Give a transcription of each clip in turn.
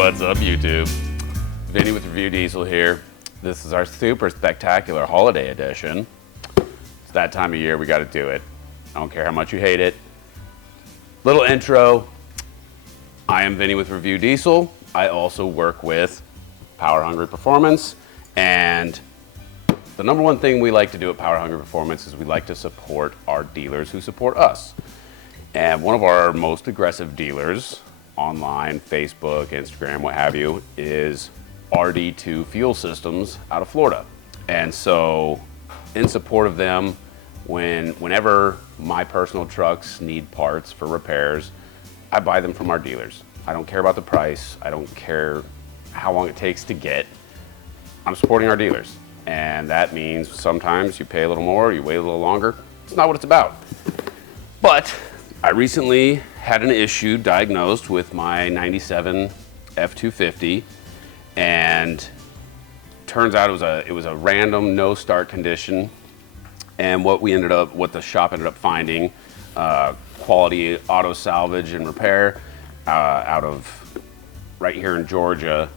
What's up, YouTube? Vinny with Review Diesel here. This is our super spectacular holiday edition. It's that time of year, we gotta do it. I don't care how much you hate it. Little intro. I am Vinny with Review Diesel. I also work with Power Hungry Performance, and the number one thing we like to do at Power Hungry Performance is we like to support our dealers who support us. And one of our most aggressive dealers online, Facebook, Instagram, what have you, is RD2 Fuel Systems out of Florida. And so in support of them, whenever my personal trucks need parts for repairs, I buy them from our dealers. I don't care about the price. I don't care how long it takes to get. I'm supporting our dealers. And that means sometimes you pay a little more, you wait a little longer. It's not what it's about. But I recently had an issue diagnosed with my 97 F250, and turns out it was a random no start condition. And what the shop ended up finding, Quality Auto Salvage and Repair out of right here in Georgia,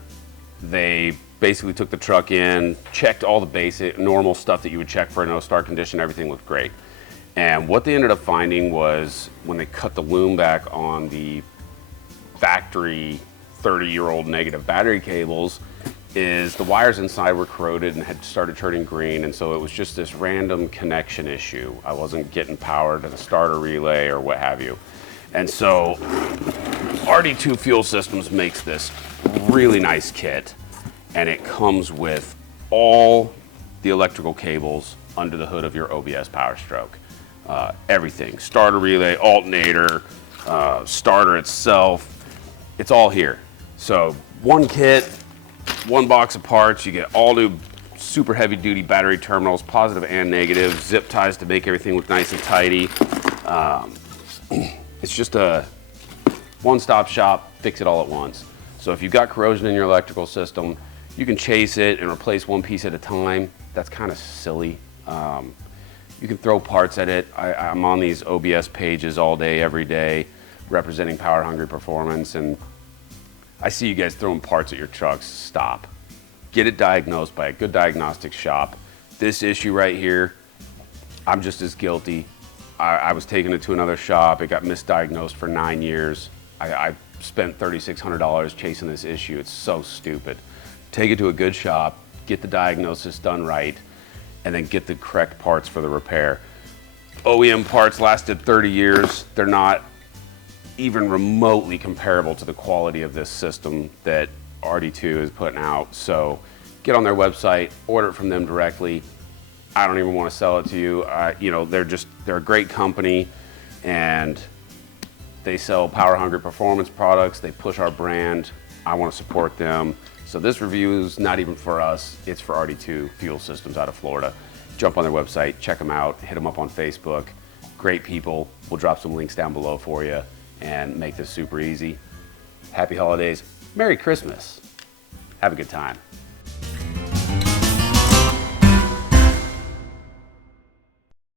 they basically took the truck in, checked all the basic normal stuff that you would check for a no start condition. Everything looked great. And what they ended up finding was when they cut the loom back on the factory 30-year-old negative battery cables, is the wires inside were corroded and had started turning green, and so it was just this random connection issue. I wasn't getting power to the starter relay or what have you. And so RD2 Fuel Systems makes this really nice kit, and it comes with all the electrical cables under the hood of your OBS Powerstroke. Everything, starter relay, alternator, starter itself, it's all here. So one kit, one box of parts, you get all new super heavy duty battery terminals, positive and negative, zip ties to make everything look nice and tidy. It's just a one-stop shop, fix it all at once. So if you've got corrosion in your electrical system, you can chase it and replace one piece at a time. That's kind of silly. You can throw parts at it. I'm on these OBS pages all day, every day, representing Power Hungry Performance, and I see you guys throwing parts at your trucks. Stop. Get it diagnosed by a good diagnostic shop. This issue right here, I'm just as guilty. I was taking it to another shop. It got misdiagnosed for 9 years. I spent $3,600 chasing this issue. It's so stupid. Take it to a good shop, get the diagnosis done right, and then get the correct parts for the repair. OEM parts lasted 30 years. They're not even remotely comparable to the quality of this system that RD2 is putting out. So get on their website, order it from them directly. I don't even want to sell it to you. You know, they're a great company, and they sell Power Hungry Performance products. They push our brand. I want to support them. So this review is not even for us, it's for RD2 Fuel Systems out of Florida. Jump on their website, check them out, hit them up on Facebook. Great people. We'll drop some links down below for you and make this super easy. Happy holidays. Merry Christmas. Have a good time.